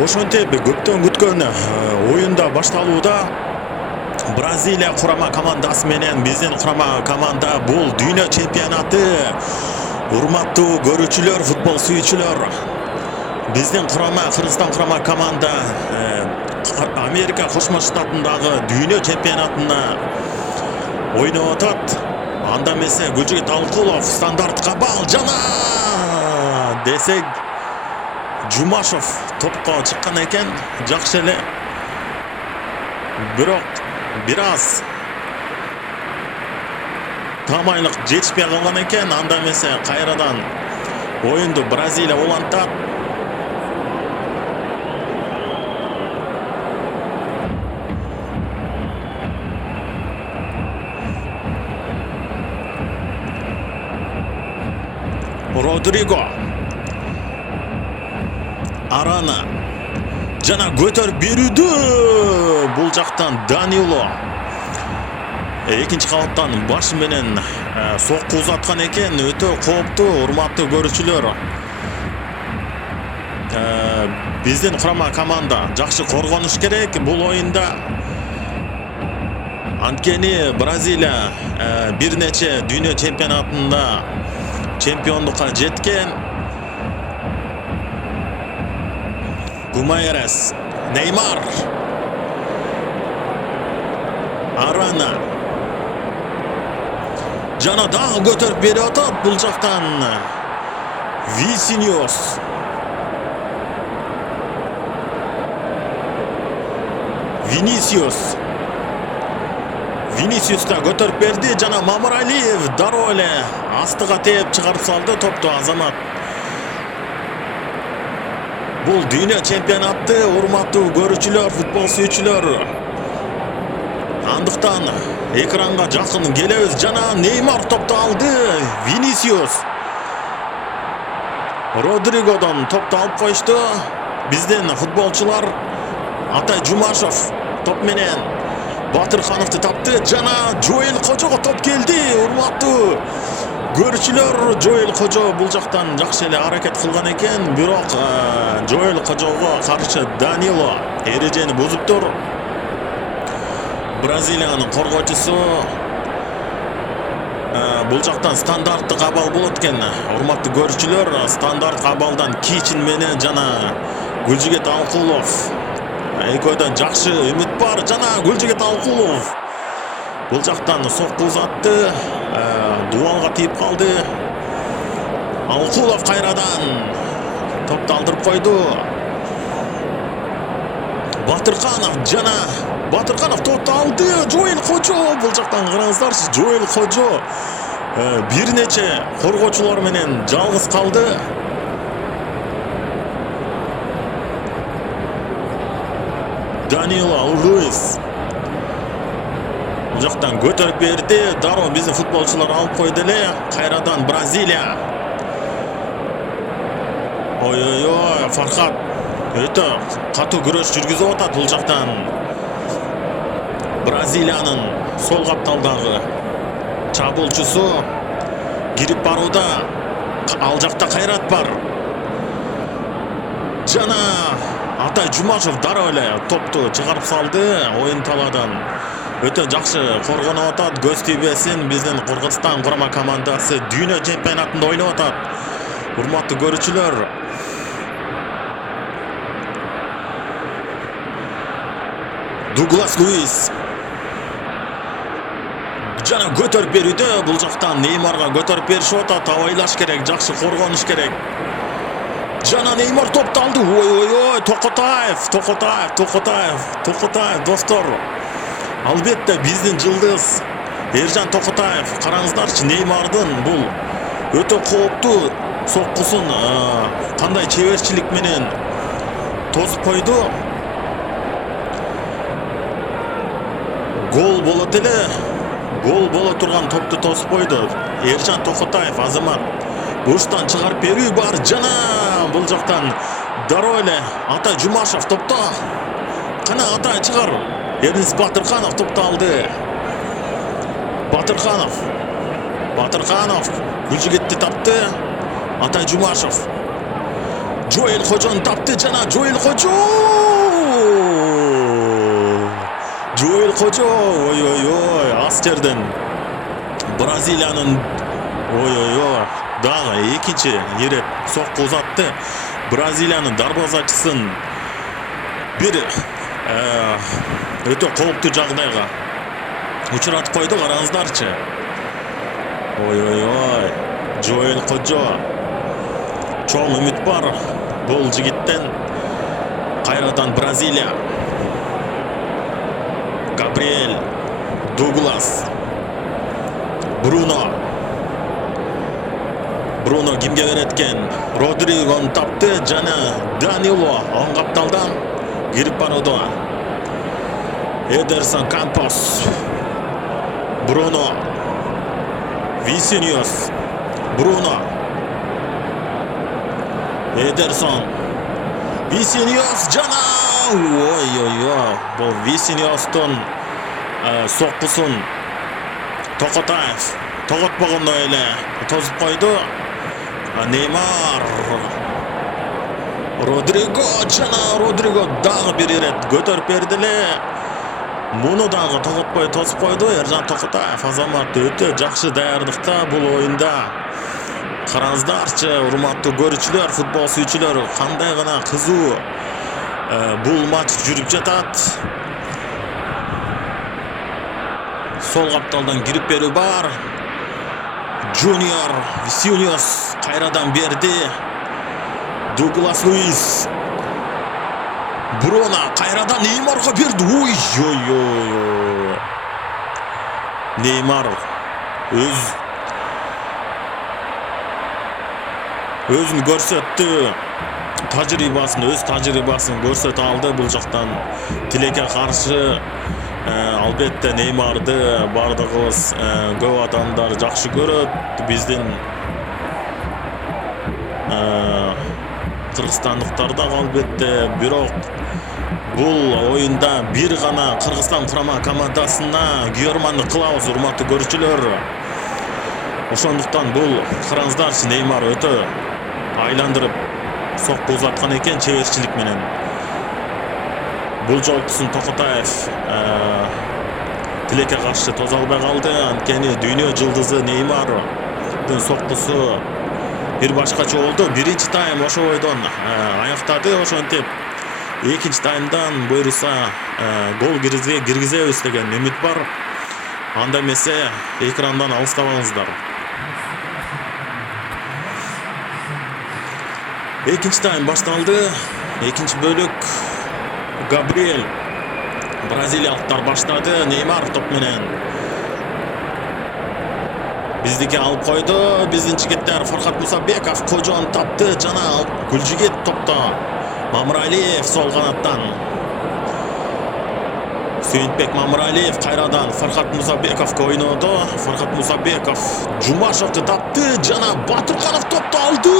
Ошентип көптөн күткөн оюнда башталууда Бразилия курама командасы менен биздин курама команда бул дүйнө чемпионаты. Урматтуу көрүүчүлөр, футбол сүйүүчүлөр, биздин курама Кыргызстан курама команда Америка Кошмо Штатындагы дүйнө чемпионатына ойноп атат. Анда эмесе Гүлжигит Алкулов стандартка бал жана десек Жумашев топко чыккан экен, жакшы эле. Бирок бир аз тамайлык жетишпей калган экен. Анда эмесе кайрадан оюнду Бразилия улантат. Родриго Арана жана көтөрүп берүүдө бул жактан Данило экинчи кабаттан башы менен сокку узаткан экен. Өтө кооптуу, урматтуу көрүүчүлөр. Биздин курама команда жакшы коргонуш керек бул оюнда. Анткени Бразилия бир нече дүйнө чемпионатында чемпиондукка жеткен. Гумайрес, Неймар, Арана жана дагы көтөрүп берип атат бул жактан Винисиус да көтөрүп берди жана Мамаралиев дароо эле астыга тээп чыгарып салды топту. Азамат, бул дүйнө чемпионаты, урматтуу көрүүчүлөр, футбол сүйүүчүлөр. Андыктан экранга жакын келебиз. Жана Неймар топту алды. Винисиус Родригодон топту алып коюшту биздин футболчулар. Атай Жумашев топ менен Батырхановду тапты жана Жоэл Кожого топ келди. Урматтуу көрүүчүлөр, Жоэл Кожо бул жактан жакшы эле аракет кылган экен. Бирок Жоэл Кожого каршы Данило эрежени бузуптур. Бразилиянын коргоочусу бул жактан стандарттык кабал болот экен. Урматтуу көрүүчүлөр, стандарт кабалдан Кичин менен жана Гүлжигит Алкулов экөөдөн жакшы үмүт бар. Жана Гүлжигит Алкулов бул жактан сокку узатты, дуалга тийип калды. Алкулов кайрадан топту алдырып койду. Батырханов топту алды. Жоэл Кожо бул жактан караңыздарчы. Жоэл Кожо бир нече коргоочулар менен жалгыз калды. Данило Луис бул жактан көтөрүп берди. Дароо биздин футболчулар алып койду эле. Кайрадан Бразилия. Ой, Фархат өтө катуу күрөш жүргүзүп атат бул жактан. Бразилиянын сол капталдагы чабуулчусу кирип барууда. Ал жакта кайрат бар. Жана Атай Жумашев дароо эле топту чыгарып салды. Оюн таладан өтө жакшы коргонуп атат. Көз тийбесин, биздин Кыргызстан курама командасы дүйнө чемпионатында ойноп атат. Урматтуу көрүүчүлөр, Дуглас Луис жана көтөрүп берүүдө бул жактан Неймарга көтөрүп беришип атат. Абайлаш керек, жакшы коргонуш керек. Жана Неймар топту алды. Ой, Токотаев достор. Албетте биздин жылдыз Эржан Токотаев. Караңыздарчы, Неймардын бул өтө кооптуу соккусун кандай чеберчилик менен тосуп койду. Гол болот эле. Гол боло турган топту тосуп койду. Эржан Токотаев, Азамат. Буштан чыгарып берүү бар. Жана бул жактан дароо эле Атай Жумашев топто. Кана Атай чыгар. Эрнис Батырханов топту алды. Батырханов Гүлжигитти тапты. Атай Жумашев Joel Kojoni taptı жана Joel Kojo. Joel Kojo ой аз жерден Бразилиянын ой дагы экинчи ирет сокку узатты. Бразилиянын дарбазачысын бир өтө кооптуу жагдайга учуратып койду, караңыздарчы. Ой Joel Kojo чоң үмүт бар бул жигиттен. Кайрадан Бразилия. Габриэль, Дуглас, Бруно кимге берет экен? Родригону тапты жана Данило оң капталдан кирип барууда. Эдерсон Кампос, Бруно, Висиниус, Бруно, Эдерсон, Висиниус жана бул Висиниустун соккусун Токотаев тоготпогондой эле тосуп койду. Неймар, Родриго дагы бир ирет көтөрүп берди эле. Муну дагы тоготпой тосуп койду. Эржан Токотаев Азамат өтө жакшы даярдыкта бул оюнда. Караңыздарчы, урматтуу көрүүчүлөр, футбол сүйүүчүлөр, кандай гана кызуу бул матч жүрүп жатат. Сол капталдан кирип берүү бар. Junior Висиниус кайрадан берди. Дуглас Луис, Бруно кайрадан Неймарга берди. Неймар өзүн көрсөттү. Өз тажрыйбасын көрсөтө алды бул жактан. Тилекке каршы албетте Неймарды бардыгыбыз көп адамдар жакшы көрөт. Биздин кыргызстандыктар да албетте, бирок бул оюнда бир гана Кыргызстан курама командасына күйөрмандык кылабыз, урматтуу көрүүчүлөр. Ошондуктан бул караңыздарчы, Неймар өтө айландырып сокку узаткан экен чеберчилик менен. Бул жолкусун Токотаев тилекке каршы тоза албай калды. Анткени дүйнө жылдызы Неймардын соккусу бир башкача болду. Биринчи тайм ошо бойдон аяктады. Ошентип экинчи таймдан буйруса гол киргизебиз деген үмүт бар. Анда эмесе экрандан алыстабаңыздар. Экинчи тайм башталды. Экинчи бөлүк. Габриэль, бразилиялыктар баштады. Неймар топ менен биздики алып койду. Биздин жигиттер Фархат Мусабеков Кожону тапты жана Гүлжигит топто. Мамыралиев сол канаттан. Сүйүнтбек Мамыралиев кайрадан Фархат Мусабековго ойноду. Фархат Мусабеков Жумашевди тапты жана Батырканов топто алды.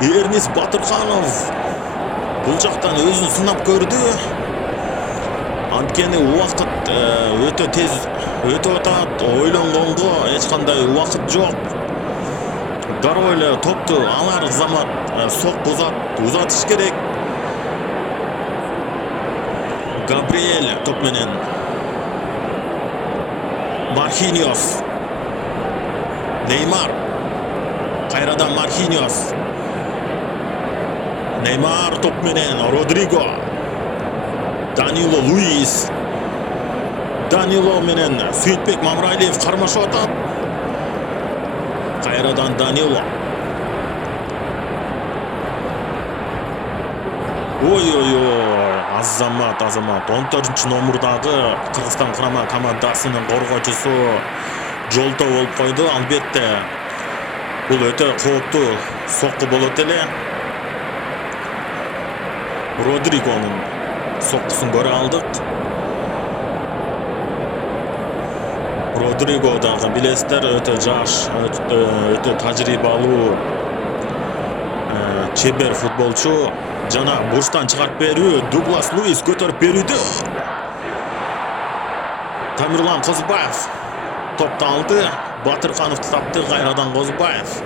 Эрнис Батырканов бул жактан өзүн сынап көрдү. Анткени убакыт өтө тез өтүп атат. Ойлонгонго эч кандай убакыт жок. Дароо эле топту алар замат сокку узатыш керек. Габриэль топ менен. Мархиньос. Неймар. Кайрадан Мархиньос. Неймар топ менен. Родриго. Данило Луис. Данило менен Сүйүтбек Мамыралиев кармашып атат. Кайрадан Данило. Азамат 14-номурдагы Кыргызстан курама командасынын коргоочусу жолто болуп койду. Албетте бул өтө кооптуу сокку болот эле. Родригонун соккусун көрө алдык. Родриго дагы билесиздер өтө жаш, өтө тажрыйбалуу чебер футболчу. Жана бурчтан чыгарып берүү. Дуглас Луис көтөрүп берүүдө. Тамирлан Козубаев топты алды. Батыркановду тапты. Кайрадан Козубаев.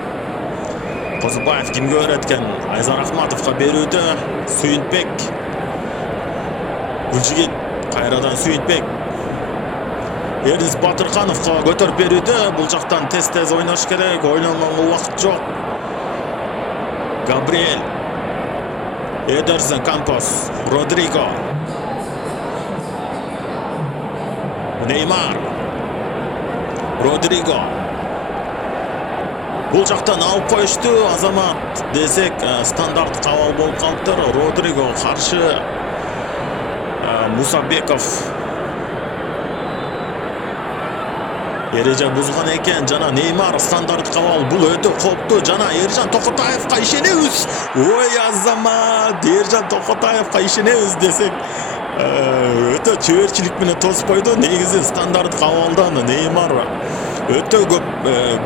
Козубаев кимге öğretken? Айзар Ахматовқа берүүдө. Сүйүнтбек. Гүлжигит кайрадан Сүйүнтбек. Эрнис Батырхановқа көтөрүп берүүдө. Бул жактан тез ойнош керек. Ойлонгонго убакыт жок. Габриэль. Эдерсон Кампос. Родриго. Неймар. Родриго. Бул жактан алып коюшту. Азамат десек стандарт кабыл болуп калыптыр. Родриго каршы Мусабеков эреже бузган экен. Жана Неймар стандарт кабыл. Бул өтө кооптуу. Жана Эржан Токотаевка ишенебиз. Ой Азамат, Эржан Токотаевка ишенебиз десек өтө чөбөрчүлүк менен тосуп койду. Негизи стандарт кабылдан Неймар өтө көп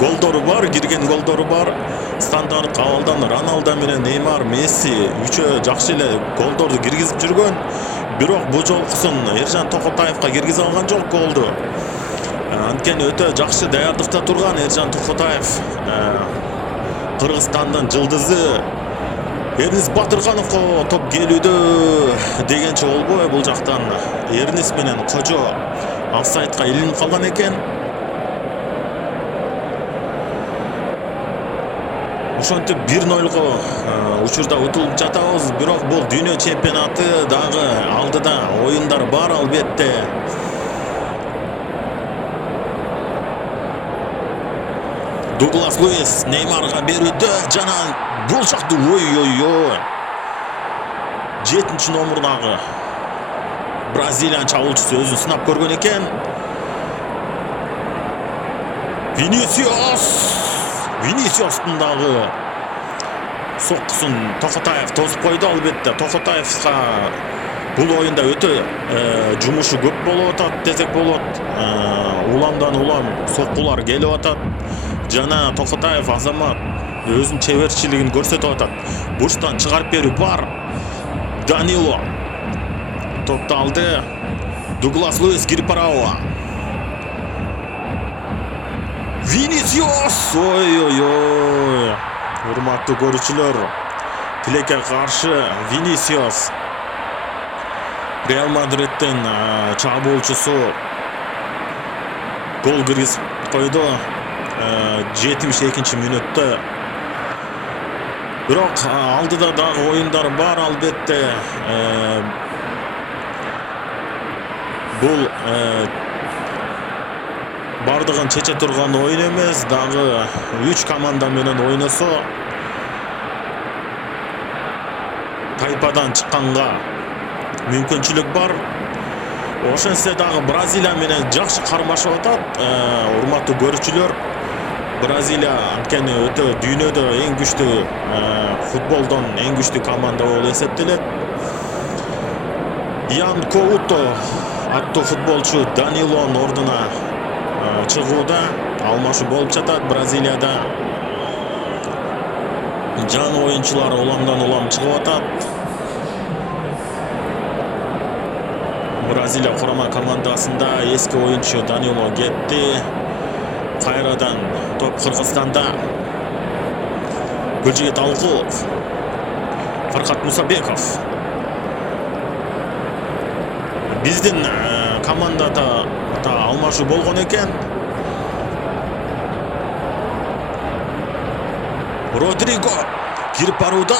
голдору бар, кирген голдору бар. Стандарт кабылдан Роналдо менен Неймар, Месси үчөө жакшы эле голдорду киргизип жүргөн. Бирок бул жолкусун Эржан Токотаевка киргизе алган жок голду. Анткени өтө жакшы даярдыкта турган Эржан Токотаев. Кыргызстандын жылдызы Эрнис Батырхановго топ келүүдө дегенче болбой, бул жактан Эрнис менен Кожо офсайдка илинип калган экен. Ошентип 1-0 учурда утулуп жатабыз. Бирок бул дүйнө чемпионаты дагы алдыда оюндар бар албетте. Дуглас Луис Неймарга берүүдө. Жана бул жакты ой. 7-чи номурдагы Бразилиан чабуулчусу өзүн сынап көргөн экен. Винисиостун дагы соккусун Токотаев тосуп койду албетте. Токотаевга бул оюнда өтө жумушу көп болуп атат десек болот. Уламдан улам соккулар келип атат. Жана Токотаев Азамат өзүнүн чеберчилигин көрсөтүп атат. Буштан чыгарып берүү бар. Данило топту алды. Дуглас Луис кирип барабы? Винисиос! Ой. Урматтуу көрүүчүлөр, тилекке каршы Винисиос Реал Мадридтин чабуулчусу гол киргизип койду 72-чи мүнөттө. Бирок алдыда дагы оюндар бар албетте. Бул бардыгын чече турган оюн эмес, дагы 3 команда менен ойносо тайпадан чыкканга мүмкүнчүлүк бар. Ошентсе дагы Бразилия менен жакшы кармашып атат. Урматтуу көрүүчүлөр, Бразилия анткени өтө дүйнөдө эң күчтүү футболдон эң күчтүү команда болуп эсептелет. Ян Коуто аттуу футболчу Данилонун ордуна чыгууда алмашуу болуп жатат. Бразилияда жаңы оюнчулар уламдан улам чыгып атат. Бразилия курама командасында эски оюнчу Данило кетти. Кайрадан топ Кыргызстанда. Гүлжигит Алкулов, Фархат Мусабеков. Биздин командада алмашуу болгон экен. Родриго кирип барууда.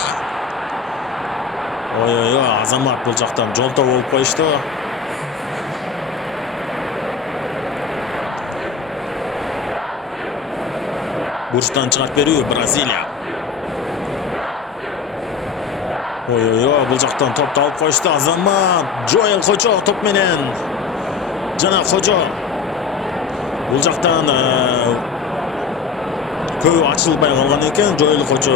Ой, Азамат бул жактан жолто болуп коюшту. Бурштан чыгарып берүү Бразилия. Ой, бул жактан топту алып коюшту. Азамат, Джоэл Кожо топ менен. Жана Кожо бул жактан көп ачылбай калган экен. Джоэл Кожо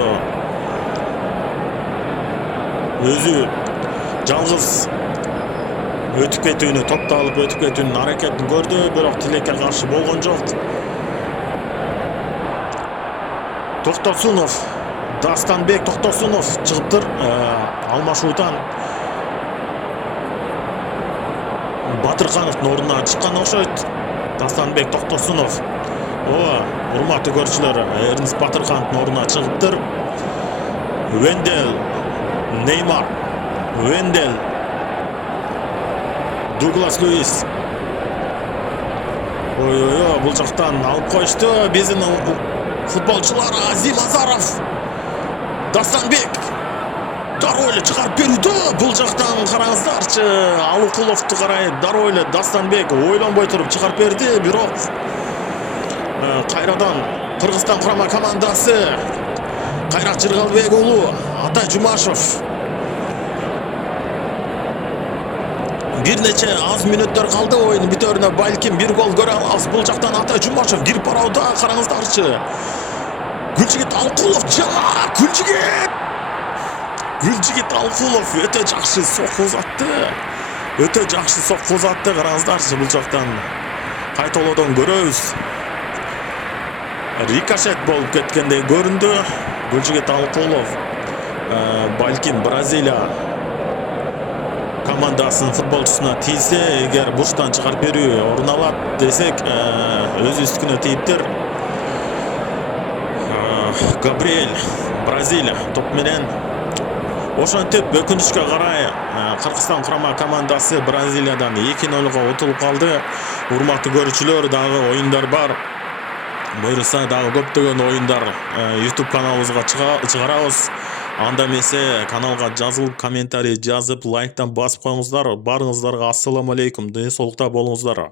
өзү жалгыз өтүп кетүүнү, топту алып өтүп кетүүнүн аракетин көрдү, бирок тилекке каршы болгон жок. Токтосунов, Дастанбек Токтосунов чыгыптыр алмашуудан. Батырхановдун ордуна чыккан окшойт. Дастанбек Токтосунов. Урматтуу көрүүчүлөр, Эрнис Батырхановдун ордуна чыгыптыр. Вендел, Неймар, Вендел, Дуглас Луис. Ой, бұл жақтан алып қойышты біздің футболшылар. Азим Азаров, Дастанбек даройлы шығарып беруді. Бұл жақтан қараңыздаршы, Алықұловты қарай даройлы Дастанбек ойланбай тұрып шығарып берді. Бирок қайрадан Қырғызстан құрама командасы Қайрат Жырғалбекұлы, Атай Жумашев bir neçe az minutlar kaldı oyun biterine, balkim bir gol göre alaz. Бұл жақтан Атай Жумашев кирип барауда. Караңыздарчы, Гүлжигит Алқулов, жана Гүлжигит Алқулов өтө жакшы сокку узатты. Караңыздарчы, бұл жақтан кайталоодон көрөбүз. Рикошет болуп кеткендей көрүндү. Гүлжигит Алқулов балким Бразилия командасының футболчусуна тийсе, эгер буштан чыгарып берүү орун алат десек, өз үстүнө тийиптир. Габриэль Бразилия топ менен ошентип өкүнүчкө карай Кыргызстан курама командасы Бразилиядан 2-0 утулуп калды. Урматтуу көрүүчүлөр, дагы оюндар бар. Буйруса дагы көптөгөн оюндар YouTube каналыбызга чыгарабыз. Анда эмесе каналга жазылып, комментарий жазып, лайктан басып коюңуздар. Барыңыздарга ассаламу алейкум. Ден соолукта болуңуздар.